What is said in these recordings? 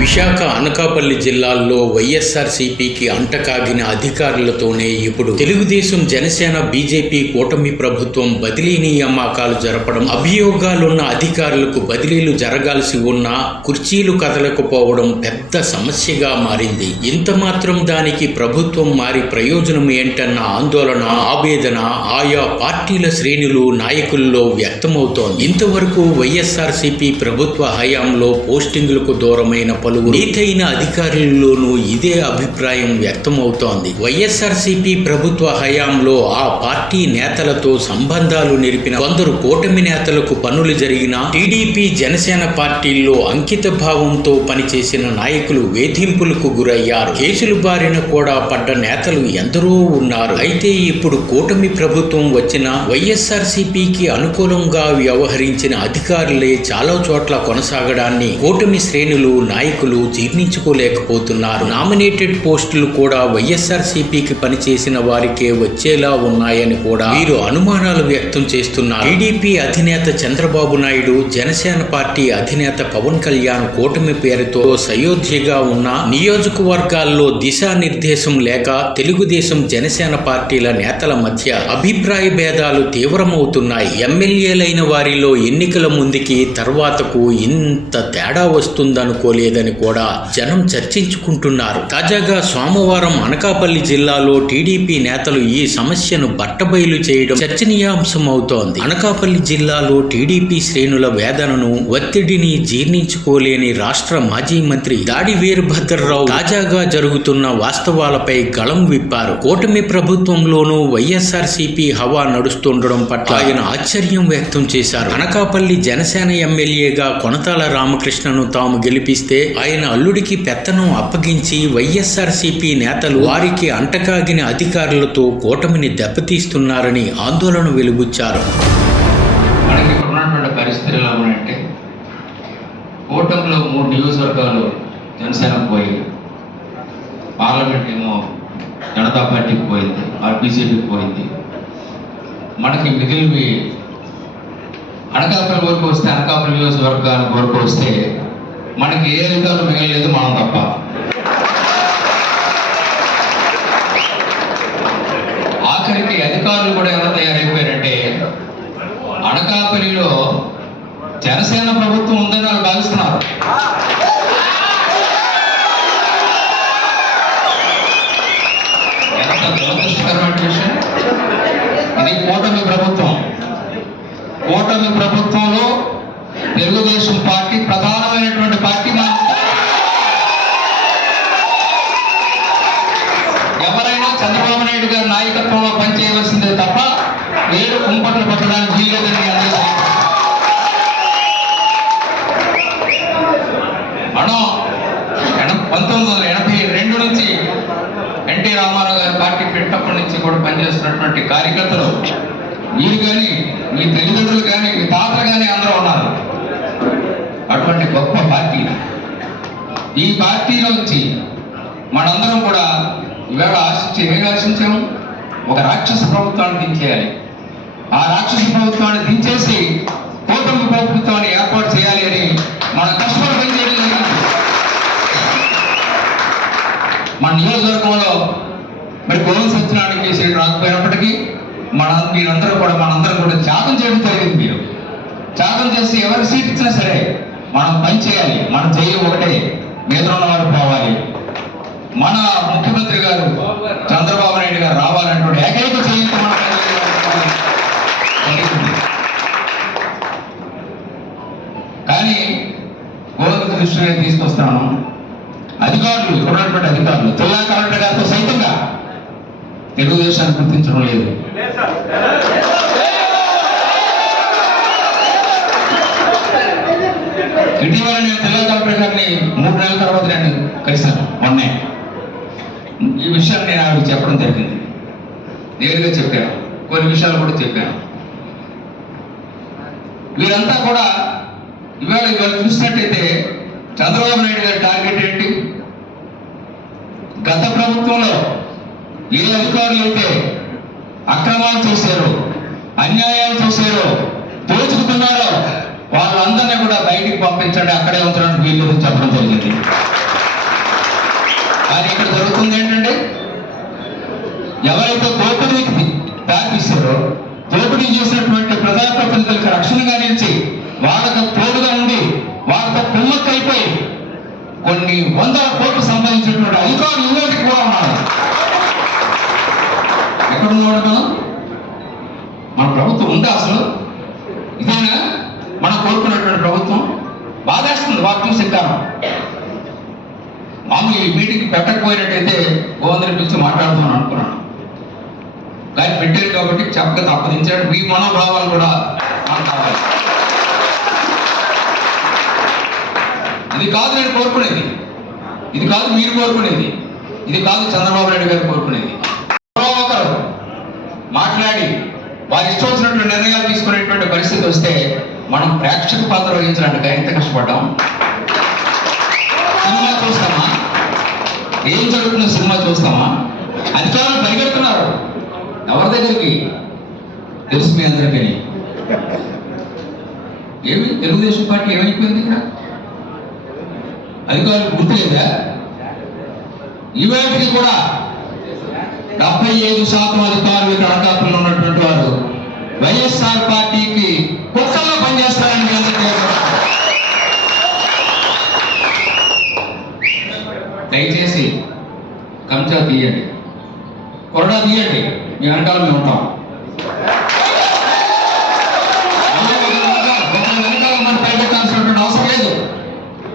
విశాఖ, అనకాపల్లి జిల్లాల్లో వైఎస్ఆర్సీపీకి అంటకాగిన అధికారులతోనే ఇప్పుడు తెలుగుదేశం, జనసేన, బీజేపీ కూటమి ప్రభుత్వం బదిలీ నియామకాలు జరపడం, అభియోగాలున్న అధికారులకు బదిలీలు జరగాల్సి ఉన్నా కుర్చీలు కదలకపోవడం పెద్ద సమస్యగా మారింది. ఇంత మాత్రం దానికి ప్రభుత్వం మారి ప్రయోజనం ఏంటన్న ఆందోళన, ఆవేదన ఆయా పార్టీల శ్రేణులు, నాయకుల్లో వ్యక్తమవుతోంది. ఇంతవరకు వైఎస్ఆర్సీపీ ప్రభుత్వ హయాంలో పోస్టింగులకు దూరమైన పలువురు నీతైన అధికారుల్లోనూ ఇదే అభిప్రాయం వ్యక్తమవుతోంది. వైఎస్ఆర్సీపీ ప్రభుత్వ హయాంలో ఆ పార్టీ నేతలతో సంబంధాలు నెరిపిన కొందరు కూటమి నేతలకు పనులు జరిగినా టీడీపీ, జనసేన పార్టీల్లో అంకిత భావంతో పనిచేసిన నాయకులు వేధింపులకు గురయ్యారు. కేసులు బారిన కూడా పడ్డ నేతలు ఎందరో ఉన్నారు. అయితే ఇప్పుడు కూటమి ప్రభుత్వం వచ్చిన వైఎస్ఆర్సీపీకి అనుకూలంగా వ్యవహరించిన అధికారులే చాలా చోట్ల కొనసాగడాన్ని కూటమి శ్రేణులు, నాయకులు జీర్ణించుకోలేకపోతున్నారు. నామినేటెడ్ పోస్టులు కూడా వైఎస్ఆర్సీపీకి పనిచేసిన వారికే వచ్చేలా ఉన్నాయని కూడా వీరు అనుమానాలు వ్యక్తం చేస్తున్నారు. టీడీపీ అధినేత చంద్రబాబు నాయుడు, జనసేన పార్టీ అధినేత పవన్ కళ్యాణ్ కూటమి పేరుతో సయోధ్యగా ఉన్న నియోజకవర్గాల్లో దిశానిర్దేశం లేక తెలుగుదేశం, జనసేన పార్టీల నేతల మధ్య అభిప్రాయ భేదాలు తీవ్రమవుతున్నాయి. ఎమ్మెల్యేలైన వారిలో ఎన్నికల ముందుకి తర్వాతకు ఇంత తేడా వస్తుందనుకోలేదని కూడా జనం చర్చించుకుంటున్నారు. తాజాగా సోమవారం అనకాపల్లి జిల్లాలో టీడీపీ నేతలు ఈ సమస్యను బట్టబయలు చేయడం చర్చనీయాంశమవుతోంది. అనకాపల్లి జిల్లాలో టీడీపీ శ్రేణుల వేదనను, ఒత్తిడిని జీర్ణించుకోలేని రాష్ట్ర మాజీ మంత్రి దాడి వీరభద్రరావు తాజాగా జరుగుతున్న వాస్తవాలపై గళం విప్పారు. కూటమి ప్రభుత్వంలోనూ వైఎస్ఆర్సీపీ హవా నడుస్తుండడం పట్ల ఆయన ఆశ్చర్యం వ్యక్తం చేశారు. అనకాపల్లి జనసేన ఎమ్మెల్యేగా కొనతాల రామకృష్ణను తాము గెలిపిస్తే ఆయన అల్లుడికి పెత్తనం అప్పగించి వైఎస్ఆర్సీపీ నేతలు వారికి అంటకాగిన అధికారులతో కూటమిని దెబ్బతీస్తున్నారని ఆందోళన వెలుబుచ్చారు. మనకి ఉన్నటువంటి పరిస్థితులు ఎలా ఉన్నాయంటే, కూటమిలో 3 నియోజకవర్గాలు జనసేనకు పోయి, పార్లమెంట్ ఏమో జనతా పార్టీకి పోయింది, బీజేపీకి పోయింది. మనకి మిగిలివి అనకాపల్లి వరకు వస్తే, అనకాపల్లి నియోజకవర్గానికి వరకు వస్తే మనకి ఏ అధికారులు మిగలలేదు, మనం తప్ప. ఆఖరికి అధికారులు కూడా ఎలా తయారైపోయారంటే, అనకాపల్లిలో జనసేన ప్రభుత్వం ఉందని వాళ్ళు భావిస్తున్నారు. ఎంత దురదృష్టకరమైన విషయం ఇది. కూటమి ప్రభుత్వం, కూటమి ప్రభుత్వంలో తెలుగుదేశం పార్టీ ప్రధానమైనటువంటి పార్టీ. ఎవరైనా చంద్రబాబు నాయుడు గారి నాయకత్వంలో పనిచేయవలసిందే తప్ప వేరు కుంపట్లు పట్టడానికి వీల్లేదని మనం 1982 నుంచి ఎన్టీ రామారావు గారి పార్టీ పెట్టినప్పటి నుంచి కూడా పనిచేస్తున్నటువంటి కార్యకర్తలు మీరు కానీ, మీ తల్లిదండ్రులు కానీ, మీ తాతలు కానీ అందరూ ఉన్నారు. అటువంటి గొప్ప పార్టీ. ఈ పార్టీలోంచి మనందరం కూడా ఇవాళ ఆశించాము, ఒక రాక్షస ప్రభుత్వాన్ని దించేయాలి. ఆ రాక్షస ప్రభుత్వాన్ని దించేసి కూటమి ప్రభుత్వాన్ని ఏర్పాటు చేయాలి అని మనం కష్టపడి పనిచేయడం జరిగింది. మన నియోజకవర్గంలో మరి గోవింద సత్యనారాయణకి సీట్ రాకపోయినప్పటికీ మనందరం కూడా త్యాగం చేయడం జరిగింది. మీరు త్యాగం చేసి ఎవరికి సీట్ ఇచ్చినా సరే మనం పని చేయాలి. మన జయం ఒకటే, మీద ఉన్నవారు పోవాలి. మన ముఖ్యమంత్రి గారు చంద్రబాబు నాయుడు గారు రావాలంటే ఏకైక జయంతి కానీ గోవింద దృష్టిని తీసుకొస్తాను. అధికారులు, ఇప్పుడున్నటువంటి అధికారులు జిల్లా కలెక్టర్ గారితో సైతంగా తెలుగుదేశాన్ని గుర్తించడం లేదు. ఇటీవల నేను జిల్లా కలెక్టర్ గారిని 3 నెలల తర్వాత నేను కలిశాను. మొన్నే ఈ విషయాన్ని నేను ఆవిడకి చెప్పడం జరిగింది. నేరుగా చెప్పాను, కొన్ని విషయాలు కూడా చెప్పాను. వీరంతా కూడా ఇవాళ చూసినట్టయితే చంద్రబాబు నాయుడు గారి టార్గెట్ ఏంటి? గత ప్రభుత్వంలో ఏ అధికారులు అయితే అక్రమాలు చేశారో, అన్యాయాలు చేశారో, దోచుకుతున్నారో వాళ్ళందరినీ కూడా బయటికి పంపించండి, అక్కడే ఉంచడానికి వీళ్ళు చెప్పడం జరిగింది. కానీ ఇక్కడ జరుగుతుంది ఏంటంటే, ఎవరైతే దోపిడీకి దారితీశారో, దోపిడీ చేసినటువంటి ప్రజాప్రతినిధులకు రక్షణగా నిలిచి వాళ్ళకు తోడుగా ఉండి వాళ్ళతో కుమ్మక్క అయిపోయి కొన్ని వందల కోట్లు సంపాదించినటువంటి అధికారులు యువతికి కూడా ఉన్నారు. ఎక్కడున్నాడు కదా? మన ప్రభుత్వం ఉందా అసలు? ఇదేనా మనం కోరుకున్నటువంటి ప్రభుత్వం? బాధేస్తుంది వారు చూసే కారణం. మామూలు ఈ మీటింగ్ పెట్టకపోయినట్టయితే గోవందరి పిలిచి మాట్లాడుతామని అనుకున్నాను, కానీ పెట్టారు కాబట్టి చెప్పక తప్పదించాడు. మీ మనోభావాలు కూడా నాకు కావాలి. ఇది కాదు నేను కోరుకునేది, ఇది కాదు మీరు కోరుకునేది, ఇది కాదు చంద్రబాబు నాయుడు గారు కోరుకునేది. ఒకరు మాట్లాడి వారి ఇష్టం వచ్చినటువంటి నిర్ణయాలు తీసుకునేటువంటి పరిస్థితి వస్తే మనం ప్రేక్షక పాత్ర వహించడానికి ఎంత కష్టపడ్డాం. సినిమా చూస్తామా? ఏం జరుగుతుందో సినిమా చూస్తామా? అధికారులు పరిగెడుతున్నారు ఎవరి దగ్గరికి? తెలుసు మీ అందరికీ. ఏమి తెలుగుదేశం పార్టీ ఏమైపోయింది ఇక్కడ? అధికారులు గుర్తులేదా? ఈవేళకి కూడా 75% అధికారులు ఇక్కడ అనకాపల్లిలో ఉన్నటువంటి వారు వైఎస్ఆర్ పార్టీకి కుక్కల్లో పనిచేస్తారని మీ అందరికీ తెలుసు. దయచేసి కంచా తీయండి, కొరడా తీయండి, మీ వెనకాల మేము ఉంటాం. వెనకాల మనం పరిగెత్తాల్సినటువంటి అవసరం లేదు,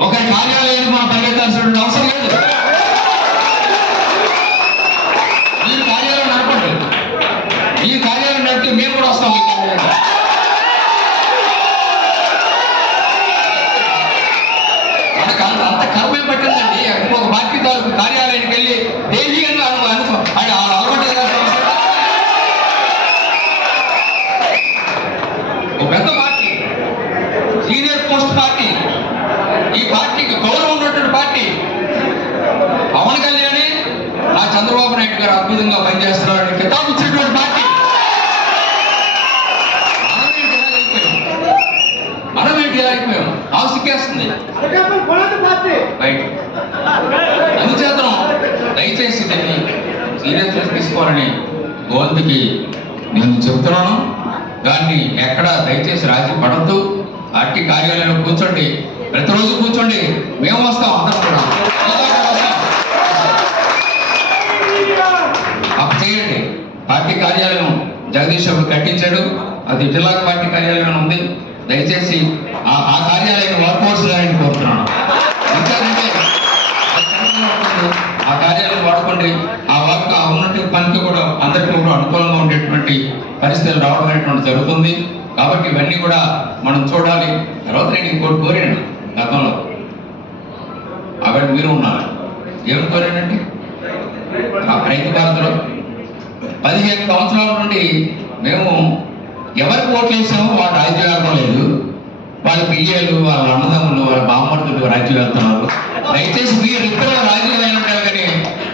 ఒకరి కార్యాలయానికి మనం పరిగెత్తాల్సినటువంటి అవసరం లేదు. మీరు కార్యాలయం నడపండి, ఈ కార్యాలయం నడిపితే మేము కూడా వస్తాం. ఈ కార్యాలయం మనకు అంత కర్మే పట్టిందండి. ఒక పార్టీ తాలూకు కార్యాలయానికి వెళ్ళి దేశీయంగా అలవాటు ఒక పెద్ద పార్టీ, సీనియర్ పోస్ట్ పార్టీ, ఈ పార్టీకి గౌరవం ఉన్నటువంటి పార్టీ. పవన్ కళ్యాణ్ నా చంద్రబాబు నాయుడు గారు అద్భుతంగా పనిచేస్తున్నారని కితాబు ఇచ్చినటువంటి పార్టీ. మనమేంటి ఇలా అయిపోయాం? నాకు సిగ్గేస్తుంది. అందుచేతనం దయచేసి దీన్ని సీరియస్గా తీసుకోవాలని గోవంతికి నేను చెప్తున్నాను. దాన్ని ఎక్కడ దయచేసి రాజీ పడద్దు. పార్టీ కార్యాలయంలో కూర్చోండి, ప్రతిరోజు కూర్చోండి, మేము వస్తాం, అందరం కూడా అప్పుడు చేయండి. పార్టీ కార్యాలయం జగదీష్ బాబు కట్టించాడు, అది జిల్లా పార్టీ కార్యాలయం ఉంది. దయచేసి ఆ కార్యాలయం వర్కౌట్స్ గారిని కోరుతున్నాను. ఎందుకంటే ఆ కార్యాలయం వాడుకోండి. ఆ వర్క్ ఆ ఉన్నటువంటి పనికి కూడా అందరికీ కూడా అనుకూలంగా ఉండేటువంటి పరిస్థితులు రావడం అనేటువంటి జరుగుతుంది. కాబట్టి ఇవన్నీ కూడా మనం చూడాలి. తర్వాత నేను ఇంకోటి కోరాను గతంలో, అక్కడ మీరు ఉన్నారు. ఏమి కోరానండి? రైతు భారత్లో 15 సంవత్సరాల నుండి మేము ఎవరికి ఓట్లు వేసామో వాళ్ళు రాజ్యం వెళ్ళడం లేదు. వాళ్ళ పిల్లలు, వాళ్ళ అన్నదమ్ములు, వాళ్ళ బామ్మర్తులు రాజ్యం వెళ్తున్నారు. దయచేసి మీరు ఇద్దరు రాజ్యం అయినట్టు కానీ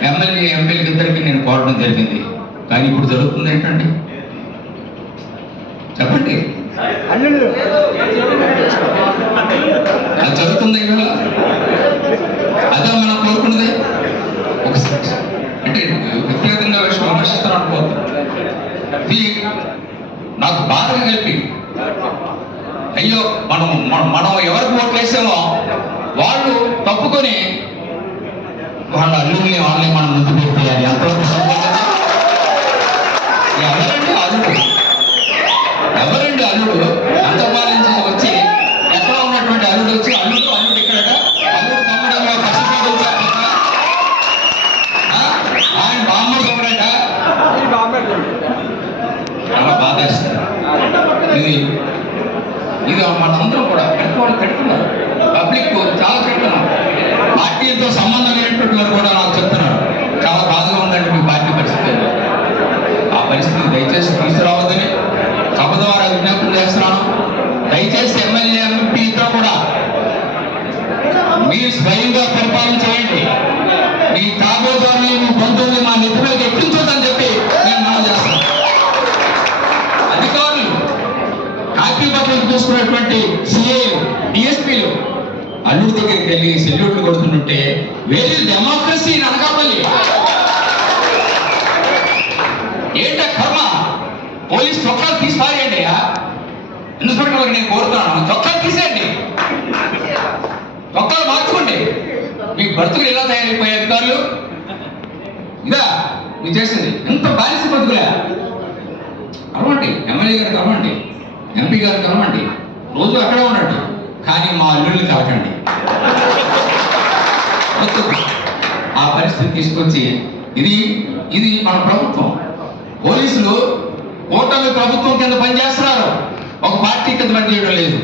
ఎమ్మెల్యే ఎంపీలకి ఇద్దరికి నేను కోరడం జరిగింది. కానీ ఇప్పుడు జరుగుతుంది ఏంటండి? చెప్పండి, అది జరుగుతుంది ఇవాళ. అదే మనం కోరుకున్నదే. ఒకసారి అంటే వ్యక్తిగతంగా విమర్శిస్తాను అనుకోవద్దు. ఇది నాకు బాధగా కలిపి, అయ్యో మనం ఎవరికి ఓట్లు వేసామో వాళ్ళు తప్పుకొని వాళ్ళ అల్లుల్ని వాళ్ళని మనం ముందు పెట్టేయాలి. ఎంతవరకు ఎవరండి అల్లుడు? ఎవరండి అల్లుడు? అంతపాలించి వచ్చి ఎక్కడ ఉన్నటువంటి అల్లుడు వచ్చి అల్లుడు అల్లుడు ఇక్కడట, అల్లుడు తమ్ముడేమో కష్టపడి వచ్చారట, ఆయన బామ్మడు ఎవరట. చాలా బాధేస్తుంది. ఇది మనందరం కూడా పెట్టుకున్నారు. పబ్లిక్ చాలా పెడుతున్నాం. పార్టీలతో సంబంధం లేనటువంటి వారు కూడా నాకు చెప్తున్నారు, చాలా బాధగా ఉందండి మీ పార్టీ పరిస్థితి. ఆ పరిస్థితి దయచేసి తీసుకురావద్దని సభ ద్వారా విజ్ఞాపన చేస్తున్నాను. దయచేసి ఎమ్మెల్యే ఎంపీతో కూడా మీరు స్వయంగా పరిపాలన చేయండి. మీ తాగోదారులు, మీ బంధువులు మా నెత్తి మీద ఎక్కించొద్దని చెప్పి నేను మనం చేస్తాను. అధికారులు కాపీ బట్టలు చూసుకున్నటువంటి సిఏ, డిఎస్ అల్లుడి దగ్గరికి వెళ్ళి సెల్యూట్లు కొడుతుంటే వేరే డెమోక్రసీ అనకాపల్లి ఏంట కర్మ. పోలీస్ చొక్కాలు తీసి పారేయండి. ఇన్స్పెక్టర్లకు నేను కోరుతున్నాను, చొక్కాలు తీసేయండి, చొక్కాలు మార్చుకోండి. మీ బ్రతుకులు ఎలా తయారైపోయే అధికారులు ఇదా మీరు చేసింది? ఎంత బానిస బతుకులే. కలవండి, ఎమ్మెల్యే గారు కలవండి, ఎంపీ గారు కలవండి, రోజు అక్కడే ఉండండి, కానీ మా అల్లుళ్ళు కలకండి. ఆ పరిస్థితి తీసుకొచ్చి ఇది మన ప్రభుత్వం. పోలీసులు కూటమి ప్రభుత్వం కింద పనిచేస్తున్నారు, ఒక పార్టీ కింద పనిచేయడం లేదు.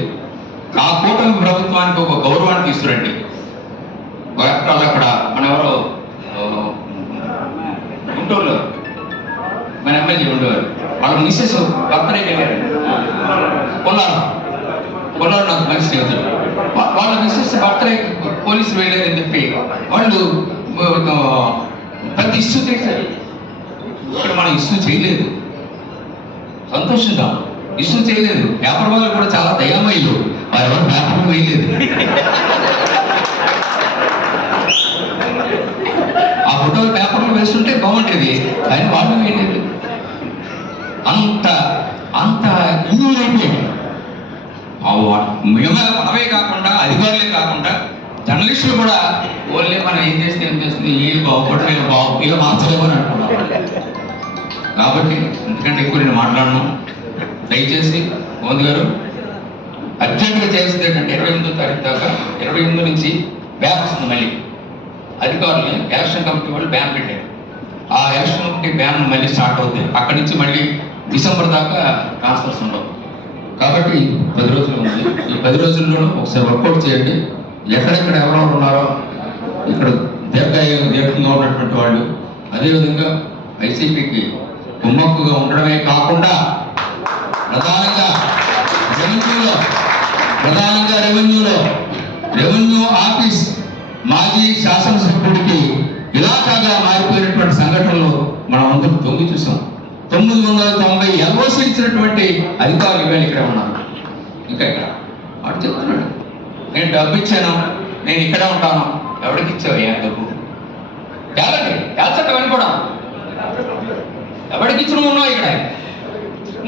ఆ కూటమి ప్రభుత్వానికి ఒక గౌరవాన్ని తీసుకురండి. అక్కడ మన ఎవరో గుంటూరులో మన ఎమ్మెల్యే ఉండేవారు, వాళ్ళ మిస్సెస్ బర్త్డేకి వెళ్ళారు. కొన్నారు నాకు మంచి స్నేహితులు. వాళ్ళ మిస్సెస్ బర్త్డేకి పోలీసులు వెళ్ళారని చెప్పి వాళ్ళు పెద్ద ఇష్యూ చేశారు. ఇక్కడ మనం ఇష్యూ చేయలేదు, సంతోషంగా ఇష్యూ చేయలేదు. పేపర్ వాళ్ళు కూడా చాలా దయామయ్యారు, వారు ఎవరు పేపర్లు వేయలేదు. ఆ ఫోటోలు పేపర్లు వేస్తుంటే బాగుంటుంది, కానీ వాళ్ళు వేయలేదు. అంత ఇరువులైపోయాయి. మేమే అవే కాకుండా అధికారులే కాకుండా జర్నలిస్టులు కూడా ఓన్లీ మనం ఏం చేస్తే ఏం చేస్తుంది, వీళ్ళు బాగుపడడం వీళ్ళు మార్చలేము అని అనుకుంటాం. కాబట్టి ఎందుకంటే ఎక్కువ నేను మాట్లాడను, దయచేసి మోదీ గారు అర్జెంటుగా చేస్తుంది ఏంటంటే 28వ తారీఖు దాకా 28 నుంచి బ్యాన్ వస్తుంది. మళ్ళీ అధికారులు ఎలక్షన్ కమిటీ వాళ్ళు బ్యాన్ పెట్టారు. ఆ ఎలక్షన్ కమిటీ బ్యాన్ మళ్ళీ స్టార్ట్ అవుతుంది. అక్కడి నుంచి మళ్ళీ డిసెంబర్ దాకా ట్రాన్స్ఫర్స్ ఉండవు. కాబట్టి 10 రోజులు ఉంది. ఈ 10 రోజుల్లోనూ ఒకసారి వర్కౌట్ చేయండి. ఎక్కడెక్కడ ఎవరెవరు ఉన్నారో ఇక్కడ దీర్ఘంగా ఉన్నటువంటి వాళ్ళు, అదేవిధంగా వైసీపీకి కుమ్మక్కుగా ఉండడమే కాకుండా ప్రధానంగా రెవెన్యూ ఆఫీస్ మాజీ శాసనసభ్యుడికి ఇలాకాగా మారిపోయినటువంటి సంఘటనలు మనం అందరూ తొంగి చూసాం. 990 ఎల్ఓసి ఇచ్చినటువంటి అధికారులు ఇవాళ ఇక్కడ ఉన్నారు. ఇంకా ఇక్కడ వాడు చెప్తున్నాడు, నేను డబ్బు ఇచ్చాను, నేను ఇక్కడే ఉంటాను. ఎవరికి ఇచ్చావు ఏ డబ్బు? తేల్చటం కూడా ఎవరికి ఇచ్చిన ఉన్నావు? ఇక్కడ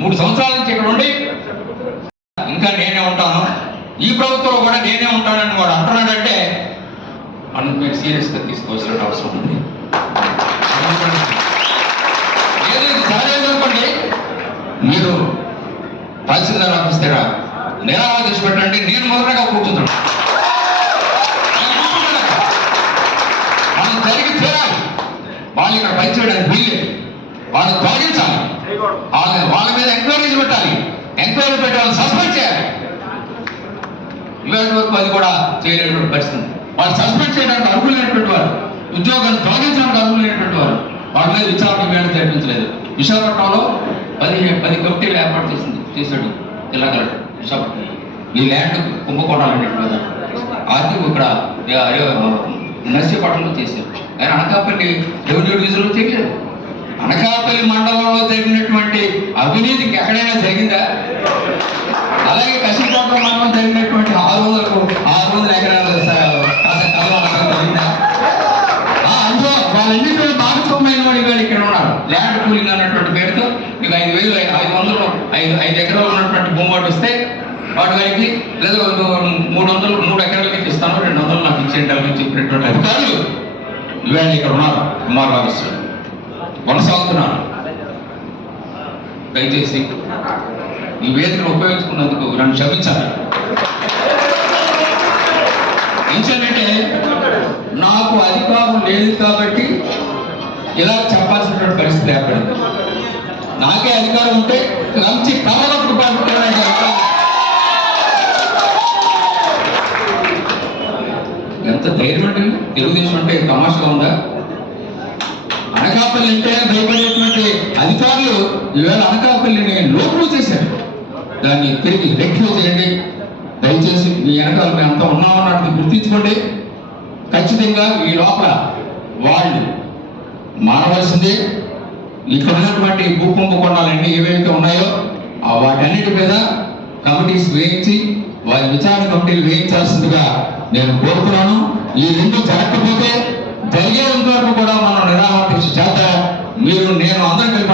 3 సంవత్సరాల నుంచి ఇక్కడ ఉండి ఇంకా నేనే ఉంటాను, ఈ ప్రభుత్వంలో కూడా నేనే ఉంటానని వాడు అంటున్నాడంటే మనం మీరు సీరియస్గా తీసుకోవాల్సిన అవసరం ఉంది. అనుకోండి, మీరు తహసీల్దార్ ఆఫీస్ దగ్గర నిరాహార చేసి పెట్టండి, నేను మొదటగా కూర్చుంటాను. మనం జరిగి తీరాలి. వాళ్ళు ఇక్కడ పనిచేయడానికి వీల్లేదు, వాళ్ళు తొలగించాలి, వాళ్ళ మీద ఎంక్వైరీస్ పెట్టాలి, ఎంక్వైరీ పెట్టి వాళ్ళు సస్పెండ్ చేయాలి. ఇవాళ వరకు అది కూడా చేయలేనటువంటి పరిస్థితి. వాళ్ళు సస్పెండ్ చేయడానికి అర్హులైనటువంటి వారు, ఉద్యోగాన్ని తొలగించడానికి అర్హులైనటువంటి వారు, వాళ్ళ మీద విచారణ వేయడం జరిపించలేదు. విశాఖపట్నంలో 10 కమిటీలు ఏర్పాటు చేశాడు జిల్లా కలెక్టర్. విశాఖపట్నం ఈ ల్యాండ్ కుంభకోణాలన్నింటి మీద ఆర్థిక ఇక్కడ నర్సీపట్నంలో చేశారు. కానీ అనకాపల్లి రెవెన్యూ డివిజన్లో చేయలేదు. అనకాపల్లి మండలంలో జరిగినటువంటి అవినీతికి ఎక్కడైనా జరిగిందా? అలాగే కసికోట మండలం జరిగినటువంటి 600 ఎకరాల జరిగిందా? అందులో వాళ్ళన్నింటిలో భాగస్వామ్యమైన వాడు ఇవాళ ఇక్కడ ఉన్నారు. ల్యాండ్ పూలింగ్ అన్నటువంటి పేరుతో మీకు 5 ఎకరాలు ఉన్నటువంటి భూమి వాడు వస్తే వాటి వారికి లేదా 3 ఎకరాలకి ఇస్తాను, 200 నాకు ఇచ్చేయండి అని చెప్పినటువంటి అధికారులు ఇవాళ ఇక్కడ ఉన్నారు. కుమార్ భాగస్వామి కొనసాగుతున్నారు. దయచేసి ఈ వేదికను ఉపయోగించుకున్నందుకు నన్ను క్షమించాలి. ఏంటంటే నాకు అధికారం లేదు కాబట్టి ఇలా చెప్పాల్సినటువంటి పరిస్థితి ఏర్పడింది. నాకే అధికారం ఉంటే మంచి కమలకు ఎంత ధైర్యం అండి. తెలుగుదేశం అంటే తమాషగా ఉందా? అనకాపల్లి అంటే భయపడేటువంటి అధికారులు ఈవేళ అనకాపల్లిని లోపలు చేశారు. దాన్ని తిరిగి రెక్టిఫై చేయండి. దయచేసి మీ వెనకాల మేము అంతా ఉన్నామన్నట్టు గుర్తించుకోండి. ఖచ్చితంగా ఈ లోపల వాళ్ళు మానవలసిందే. ఇక్కడ ఉన్నటువంటి భూకుంభకోణాలన్నీ ఏవైతే ఉన్నాయో వాటన్నిటి మీద కమిటీస్ వేయించి వారి విచారణ కమిటీలు వేయించాల్సిందిగా నేను కోరుతున్నాను. ఈ రెండు జరగకపోతే జరిగేంత వరకు కూడా మనం నిరాహార దీక్ష చేత మీరు నేను అందరం కలిపి